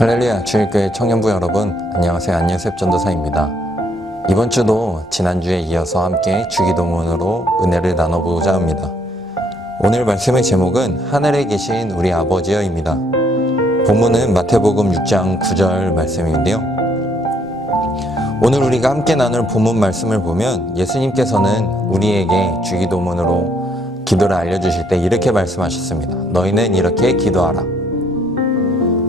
할렐루야 주일교회 청년부 여러분, 안녕하세요. 안녕셉 전도사입니다. 이번 주도 지난주에 이어서 함께 주기도문으로 은혜를 나눠보고자 합니다. 오늘 말씀의 제목은 하늘에 계신 우리 아버지여입니다. 본문은 마태복음 6장 9절 말씀인데요. 오늘 우리가 함께 나눌 본문 말씀을 보면 예수님께서는 우리에게 주기도문으로 기도를 알려주실 때 이렇게 말씀하셨습니다. 너희는 이렇게 기도하라.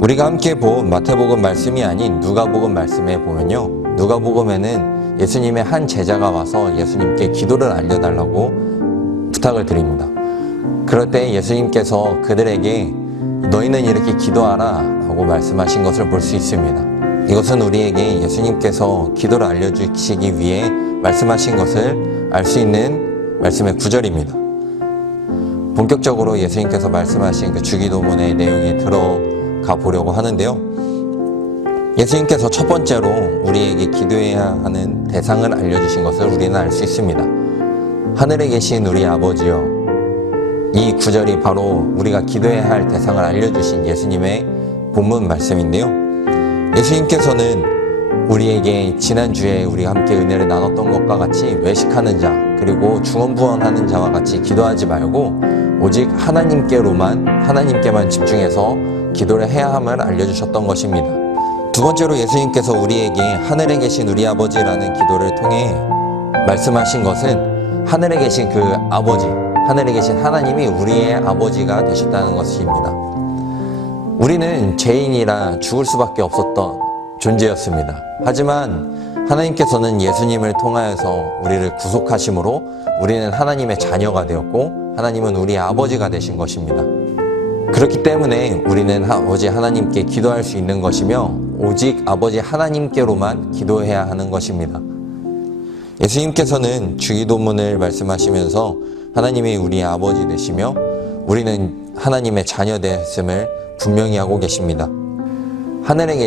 우리가 함께 본 마태복음 말씀이 아닌 누가복음 말씀에 보면요, 누가복음에는 예수님의 한 제자가 와서 예수님께 기도를 알려달라고 부탁을 드립니다. 그럴 때 예수님께서 그들에게 너희는 이렇게 기도하라 라고 말씀하신 것을 볼 수 있습니다. 이것은 우리에게 예수님께서 기도를 알려주시기 위해 말씀하신 것을 알 수 있는 말씀의 구절입니다. 본격적으로 예수님께서 말씀하신 그 주기도문의 내용에 들어가 보려고 하는데요. 예수님께서 첫 번째로 우리에게 기도해야 하는 대상을 알려주신 것을 우리는 알 수 있습니다. 하늘에 계신 우리 아버지여. 이 구절이 바로 우리가 기도해야 할 대상을 알려주신 예수님의 본문 말씀인데요. 예수님께서는 우리에게 지난주에 우리가 함께 은혜를 나눴던 것과 같이 외식하는 자, 그리고 중언부언하는 자와 같이 기도하지 말고 오직 하나님께만 집중해서 기도를 해야 함을 알려주셨던 것입니다. 두 번째로 예수님께서 우리에게 하늘에 계신 우리 아버지라는 기도를 통해 말씀하신 것은 하늘에 계신 그 아버지, 하늘에 계신 하나님이 우리의 아버지가 되셨다는 것입니다. 우리는 죄인이라 죽을 수밖에 없었던 존재였습니다. 하지만 하나님께서는 예수님을 통하여서 우리를 구속하심으로 우리는 하나님의 자녀가 되었고 하나님은 우리의 아버지가 되신 것입니다. 그렇기 때문에 우리는 아버지 하나님께 기도할 수 있는 것이며 오직 아버지 하나님께로만 기도해야 하는 것입니다. 예수님께서는 주기도문을 말씀하시면서 하나님이 우리의 아버지 되시며 우리는 하나님의 자녀 되었음을 분명히 하고 계십니다. 하늘에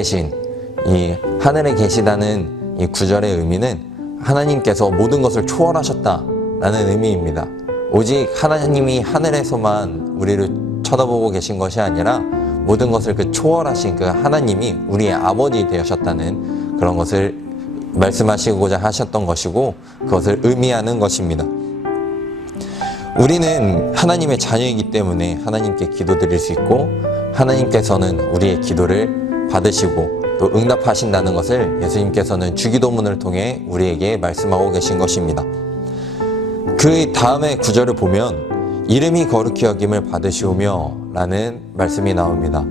계시다는 이 구절의 의미는 하나님께서 모든 것을 초월하셨다라는 의미입니다. 오직 하나님이 하늘에서만 우리를 쳐다보고 계신 것이 아니라 모든 것을 그 초월하신 그 하나님이 우리의 아버지 되셨다는 그런 것을 말씀하시고자 하셨던 것이고 그것을 의미하는 것입니다. 우리는 하나님의 자녀이기 때문에 하나님께 기도드릴 수 있고 하나님께서는 우리의 기도를 받으시고 또 응답하신다는 것을 예수님께서는 주기도문을 통해 우리에게 말씀하고 계신 것입니다. 그 다음의 구절을 보면 이름이 거룩히 여김을 받으시오며 라는 말씀이 나옵니다.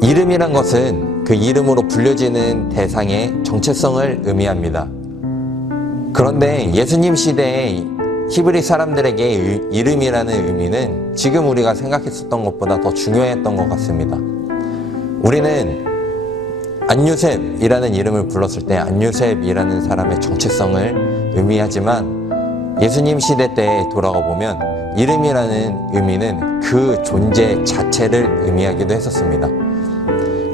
이름이란 것은 그 이름으로 불려지는 대상의 정체성을 의미합니다. 그런데 예수님 시대의 히브리 사람들에게 이름이라는 의미는 지금 우리가 생각했었던 것보다 더 중요했던 것 같습니다. 우리는 안요셉이라는 이름을 불렀을 때 안요셉이라는 사람의 정체성을 의미하지만 예수님 시대 때에 돌아가 보면 이름이라는 의미는 그 존재 자체를 의미하기도 했었습니다.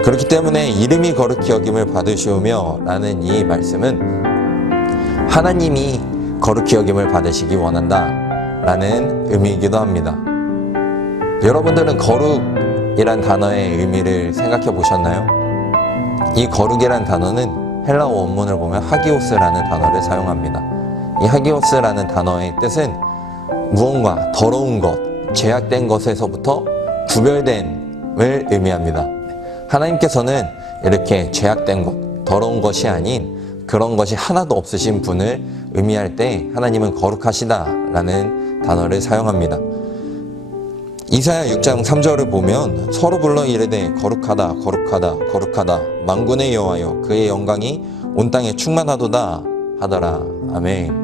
그렇기 때문에 이름이 거룩히 여김을 받으시오며 라는 이 말씀은 하나님이 거룩히 여김을 받으시기 원한다 라는 의미이기도 합니다. 여러분들은 거룩이란 단어의 의미를 생각해 보셨나요? 이 거룩이란 단어는 헬라어 원문을 보면 하기오스라는 단어를 사용합니다. 이 하기오스라는 단어의 뜻은 무언가 더러운 것, 죄악된 것에서부터 구별됨을 의미합니다. 하나님께서는 이렇게 죄악된 것, 더러운 것이 아닌 그런 것이 하나도 없으신 분을 의미할 때 하나님은 거룩하시다라는 단어를 사용합니다. 이사야 6장 3절을 보면 서로 불러 이르되 거룩하다 거룩하다 거룩하다 만군의 여호와여 그의 영광이 온 땅에 충만하도다 하더라. 아멘.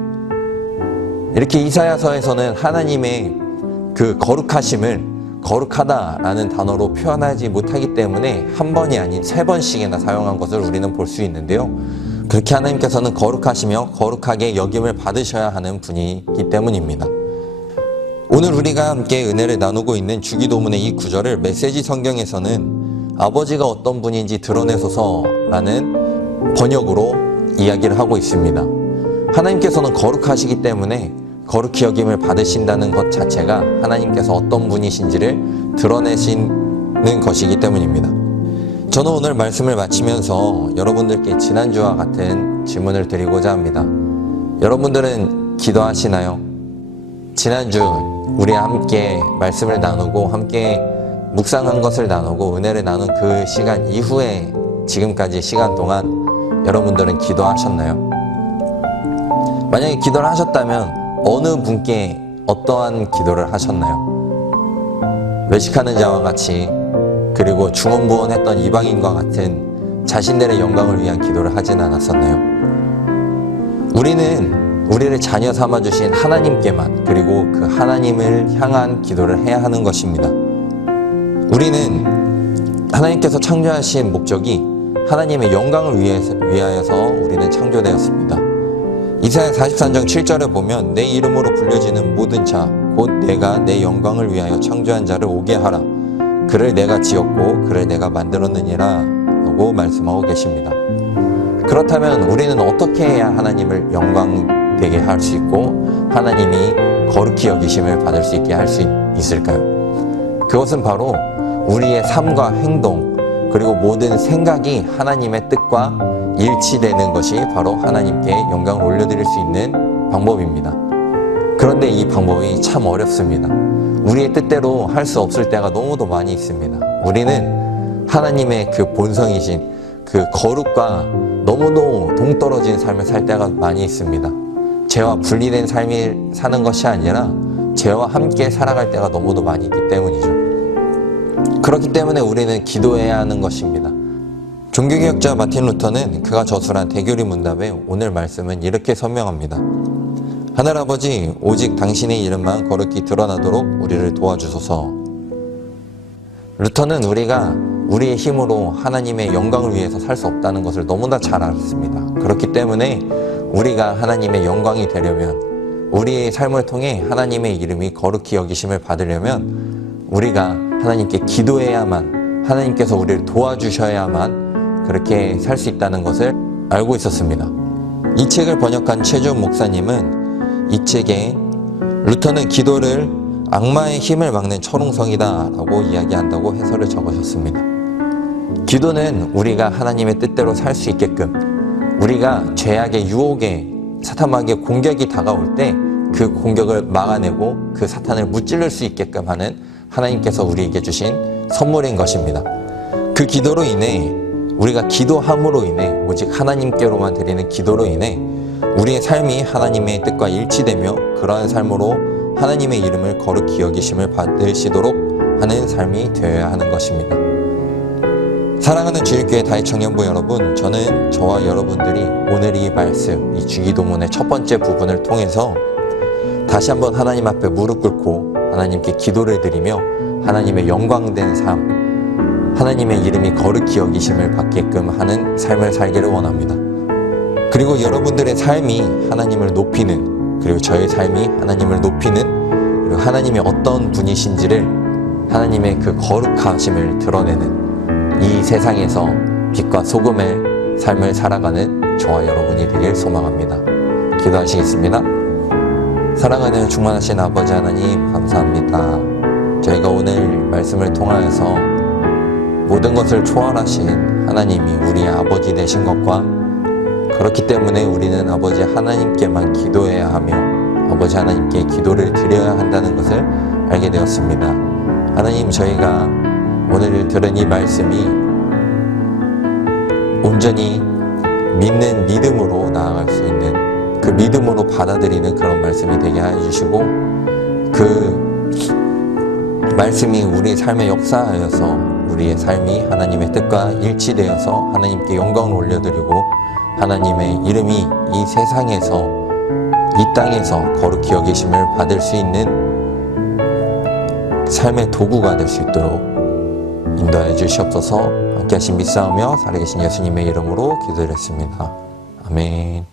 이렇게 이사야서에서는 하나님의 그 거룩하심을 거룩하다라는 단어로 표현하지 못하기 때문에 한 번이 아닌 3번씩이나 사용한 것을 우리는 볼 수 있는데요. 그렇게 하나님께서는 거룩하시며 거룩하게 여김을 받으셔야 하는 분이기 때문입니다. 오늘 우리가 함께 은혜를 나누고 있는 주기도문의 이 구절을 메시지 성경에서는 아버지가 어떤 분인지 드러내소서라는 번역으로 이야기를 하고 있습니다. 하나님께서는 거룩하시기 때문에 거룩히 여김을 받으신다는 것 자체가 하나님께서 어떤 분이신지를 드러내시는 것이기 때문입니다. 저는 오늘 말씀을 마치면서 여러분들께 지난주와 같은 질문을 드리고자 합니다. 여러분들은 기도하시나요? 지난주 우리와 함께 말씀을 나누고 함께 묵상한 것을 나누고 은혜를 나눈 그 시간 이후에 지금까지 시간 동안 여러분들은 기도하셨나요? 만약에 기도를 하셨다면 어느 분께 어떠한 기도를 하셨나요? 외식하는 자와 같이 그리고 중언부언했던 이방인과 같은 자신들의 영광을 위한 기도를 하진 않았었나요? 우리는 우리를 자녀 삼아주신 하나님께만 그리고 그 하나님을 향한 기도를 해야 하는 것입니다. 우리는 하나님께서 창조하신 목적이 하나님의 영광을 위하여서 우리는 창조되었습니다. 이사야 43장 7절에 보면 내 이름으로 불려지는 모든 자 곧 내가 내 영광을 위하여 창조한 자를 오게 하라. 그를 내가 지었고 그를 내가 만들었느니라 라고 말씀하고 계십니다. 그렇다면 우리는 어떻게 해야 하나님을 영광되게 할 수 있고 하나님이 거룩히 여기심을 받을 수 있게 할 수 있을까요? 그것은 바로 우리의 삶과 행동 그리고 모든 생각이 하나님의 뜻과 일치되는 것이 바로 하나님께 영광을 올려드릴 수 있는 방법입니다. 그런데 이 방법이 참 어렵습니다. 우리의 뜻대로 할 수 없을 때가 너무도 많이 있습니다. 우리는 하나님의 그 본성이신 그 거룩과 너무도 동떨어진 삶을 살 때가 많이 있습니다. 죄와 분리된 삶을 사는 것이 아니라 죄와 함께 살아갈 때가 너무도 많이 있기 때문이죠. 그렇기 때문에 우리는 기도해야 하는 것입니다. 종교개혁자 마틴 루터는 그가 저술한 대교리 문답에 오늘 말씀은 이렇게 설명합니다. 하늘아버지, 오직 당신의 이름만 거룩히 드러나도록 우리를 도와주소서. 루터는 우리가 우리의 힘으로 하나님의 영광을 위해서 살 수 없다는 것을 너무나 잘 알았습니다. 그렇기 때문에 우리가 하나님의 영광이 되려면 우리의 삶을 통해 하나님의 이름이 거룩히 여기심을 받으려면 우리가 하나님께 기도해야만 하나님께서 우리를 도와주셔야만 그렇게 살 수 있다는 것을 알고 있었습니다. 이 책을 번역한 최준 목사님은 이 책에 루터는 기도를 악마의 힘을 막는 철옹성이다 라고 이야기한다고 해설을 적으셨습니다. 기도는 우리가 하나님의 뜻대로 살 수 있게끔 우리가 죄악의 유혹에 사탄마귀의 공격이 다가올 때 그 공격을 막아내고 그 사탄을 무찌를 수 있게끔 하는 하나님께서 우리에게 주신 선물인 것입니다. 그 기도로 인해 우리가 기도함으로 인해 오직 하나님께로만 드리는 기도로 인해 우리의 삶이 하나님의 뜻과 일치되며 그러한 삶으로 하나님의 이름을 거룩히 여기심을 받으시도록 하는 삶이 되어야 하는 것입니다. 사랑하는 주일교회 다윗청년부 여러분, 저는 저와 여러분들이 오늘 이 말씀, 이 주기도문의 첫 번째 부분을 통해서 다시 한번 하나님 앞에 무릎 꿇고 하나님께 기도를 드리며 하나님의 영광된 삶, 하나님의 이름이 거룩히 여기심을 받게끔 하는 삶을 살기를 원합니다. 그리고 여러분들의 삶이 하나님을 높이는, 그리고 저의 삶이 하나님을 높이는, 그리고 하나님이 어떤 분이신지를 하나님의 그 거룩하심을 드러내는 이 세상에서 빛과 소금의 삶을 살아가는 저와 여러분이 되길 소망합니다. 기도하시겠습니다. 사랑하는 충만하신 아버지 하나님, 감사합니다. 저희가 오늘 말씀을 통하여서 모든 것을 초월하신 하나님이 우리의 아버지 되신 것과 그렇기 때문에 우리는 아버지 하나님께만 기도해야 하며 아버지 하나님께 기도를 드려야 한다는 것을 알게 되었습니다. 하나님, 저희가 오늘 들은 이 말씀이 온전히 믿는 믿음으로 나아갈 수 있는 그 믿음으로 받아들이는 그런 말씀이 되게 해주시고 그 말씀이 우리 삶에 역사하여서 우리의 삶이 하나님의 뜻과 일치되어서 하나님께 영광을 올려드리고 하나님의 이름이 이 세상에서 이 땅에서 거룩히 여기심을 받을 수 있는 삶의 도구가 될 수 있도록 인도하여 주시옵소서. 함께 하신 믿사오며 살아계신 예수님의 이름으로 기도드렸습니다. 아멘.